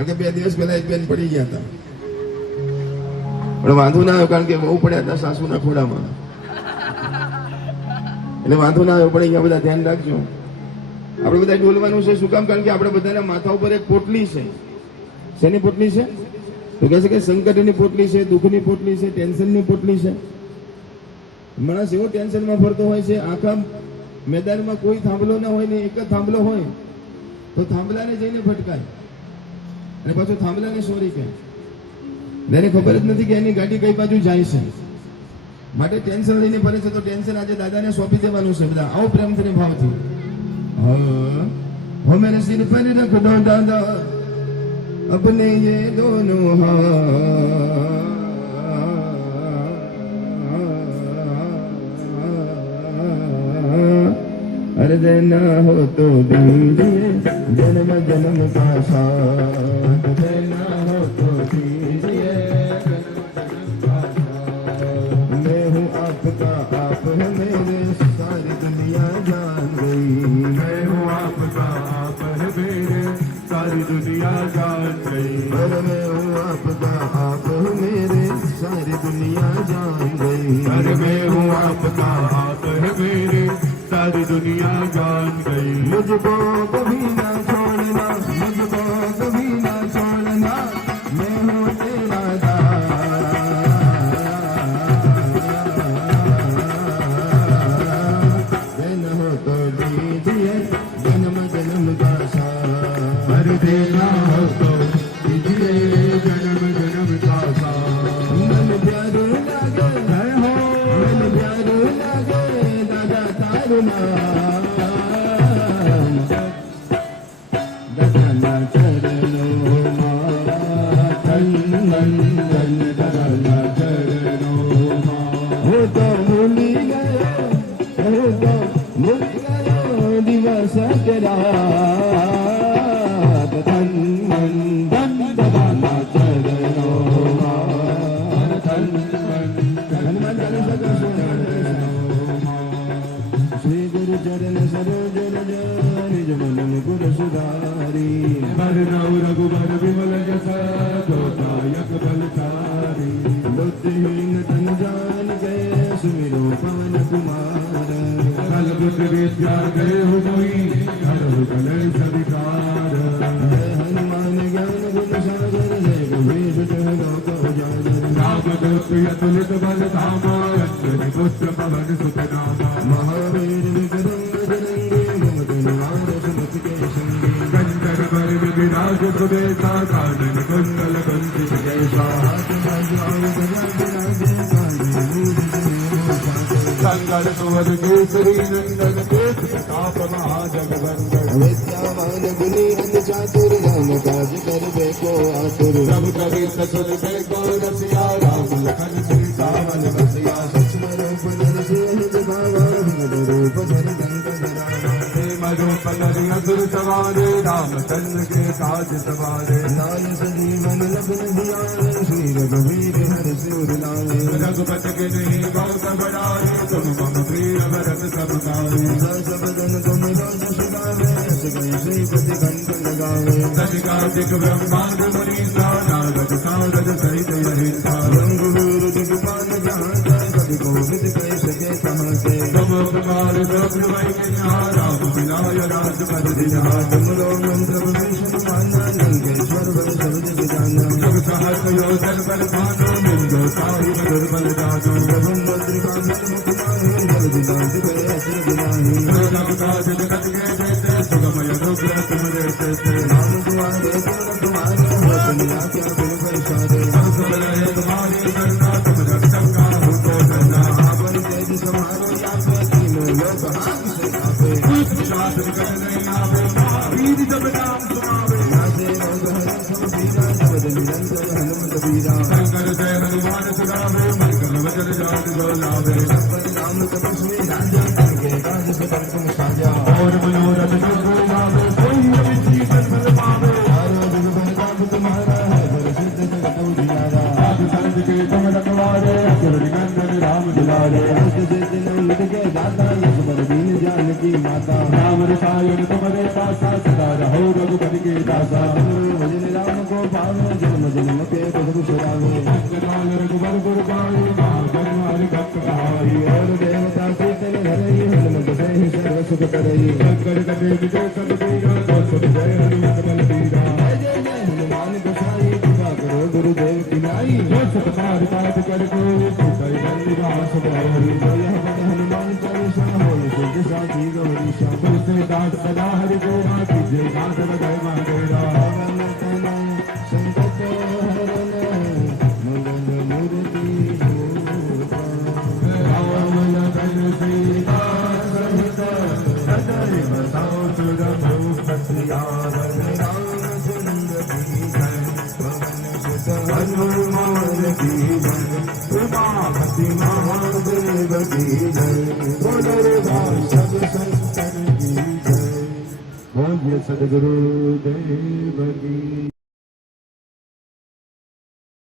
કારણ કે 2 દિવસ પહેલા એક બેન પડી ગયા હતા, પણ વાંધો ના આવ્યો કારણ કે બહુ પડ્યા હતા સાસુના ખોડામાં, એટલે વાંધો ના આવ્યો. પણ અહીંયા બધા ધ્યાન રાખજો, આપણે બધા ડોલવાનું છે. શું કામ? કારણ કે આપણે બધાના માથા ઉપર એક પોટલી છે. શેની પોટલી છે? તો કહે છે કે સંકટની પોટલી છે, દુઃખની પોટલી છે, ટેન્શનની પોટલી છે. માણસ એવો ટેન્શનમાં ફરતો હોય છે, આખા મેદાનમાં કોઈ થાંભલો ના હોય ને એક જ થાંભલો હોય તો થાંભલાને જઈને ફટકાય અને પાછું થાંભલાને સોરી કહે. એને ખબર જ નથી કે એની ગાડી કઈ બાજુ જાય છે, માટે ટેન્શન લઈને ફરે છે. તો ટેન્શન આજે દાદાને સોંપી દેવાનું છે. બધા આવો પ્રેમથી ભાવથી, હો મેરે સિર પર રખ દો દાદા अपने ये दोनों अरे देना हो तो दीजिए जन्म जन्म का साथ, देना हो तो दीजिए मैं हूँ आपका, आप है मेरे, सारी दुनिया जान गई। मैं हूँ आपका, आप है मेरे, सारी दुनिया जान गई। पर मैं हूँ आपका, आप है मेरे, सारी दुनिया जान गई। पर मैं हूँ आपका, आप है मेरे, सारी दुनिया जान गई। मुझको कभी ना छोड़ना, मुझको कभी ना छोड़ना, मैं हूँ तेरा देना हो तो दीजिए जन्म जन्म का साथ, देना हो तो दीजिए जन्म जन्म का साथ। मन प्यारो लागे हो, मन प्यारो लागे दादा तारू नाम, दसना चरणों तन मन धन, दसना चरणों हो तो भूली गयो, हो तो भूल गयो दिवस तेरा, तन मन धन दसना चरणों तन मन धन श्री गुरु चरण सरोज रज निज मन मुकुर सुधारी, भरनौ रघुबर विमल जस दायक बलचारी। बुद्धिहीन तन जान गए सुमिरो पवन कुमार, कल बुद्ध विद्या गए हो कोई हरहु कलय सविकार। हनुमान ज्ञान गुण सागर जय कबीर जहलो को जागर, रामदूत अतुलित बल धामा, अंजनी पुत्र पवन सुत नामा। महावीर विक्रम बजरंगी, कुमति निवार सुमति के संगी, कंचन बरन विराज सुबेसा, कानन कुंडल कुंचित जैसा। हाथ बाजू गजा विराजे, कांधे मूढ़ जनेऊ साजे, संकर सुवर केसरी नंदन, तेज प्रताप महाजगवंदन। विद्यावान गुणी अति चातुर, राम काज करबे को आतुर। सब कवि सुनबे को रसिया, राम लखन सीता मन बसिया। सूक्ष्म रूप धर सिंह बाबा, भीम रूप धर दंड धरावा। प्रेम रूप धरि असुर सवारे, रामचंद्र के काज सवारे। लाल सजीवन लखन जियाए, श्री रघुवीर हरि सिर लाए। रघुपति के नहीं बहुत बड़ाई, तुम मम प्रिय भरत सब गाए। दस बदन तुम रोज सुनावे, अस गई श्रीपति कंठ लगावे। सनिकादिक ब्रह्मांड मुनीसा, नारद सारद सहित अहिंसा। रंगूर दिगपाल जहांते, कवि कोविद कह सके कहाँ से। तुम उपकार प्रभु वै राम मिलाय राजपद दिया। तुमरो मंत्र विभीषण माना, लंकेश्वर बल सब जग जाना। जग सहस्र योजन बल भानो, मिंदो साहिब दुर्बल जानो। प्रभु मुद्रिका बल मुख माहि, जल दिलांत करे असुर बिनाहि। प्रलभ काज जगत के जेते, सुगमय अनुग्रह तुमरे तेते। राम दुआरे पूर्ण तुम्हारे, होत न आज्ञा बिनु पैसारे। सब सब रहे तुम्हारी करना, तुम रक्षक काहू को डरना। आपन तेज समारो आपे, तीनों लोक हाथ से कापे। साथ निकट नहीं आवे, महावीर जब नाम सुनावे। नासे रोग हरे सब पीरा, जपत निरंतर हनुमत वीरा। शंकर जय हनुमान सुनावे, मन क्रम वचन जात जो लावे। सपद नाम तपस्वी राजा, करके काज सकल तुम साजा। और मनोरथ जो गावे, कोई अविचीत फल पावे। चारों जुग प्रताप तुम्हारा है, गुर सिद्ध जगत उजियारा। साधु संत के तुम रखवारे, असुर निकंदन राम दुलारे। अष्ट सिद्धि नवनीत के दाता, यश बर दीन जानकी माता। राम रसायन तुम्हारे पासा, सदा रहो रघुपति के दासा। भजन राम को पावे जन्म जन्म के दुख बिसरावे अंगनाल रघुबर गुरबाई जन्म हरि भक्त कहाई और देवता कीर्तन धरई हनुमत से ही सर्व सुख करई शंकर कटे विजय सब दीरा दोष विजय हनुमत बल बीरा जय जय जय हनुमान गोसाई कृपा करो गुरुदेव की नाई सत पार पाठ कर को सुतई बंदिवास गौरी जय हनुमान चालीसा होय सिद्ध साची गौरी श्याम तुलसी दास सदा हरि गोवा कीजे नाथ जय मांगेरा संकट हरण मंगल मूर्ति राम लखन सीता सहित हृदय बसाओ सुर भूपतियावन रामचंद्र की जय पवन सुत हनुमान की जय उमापति महादेव की जय सब शंकर की जय बोलिए सदगुरु देव की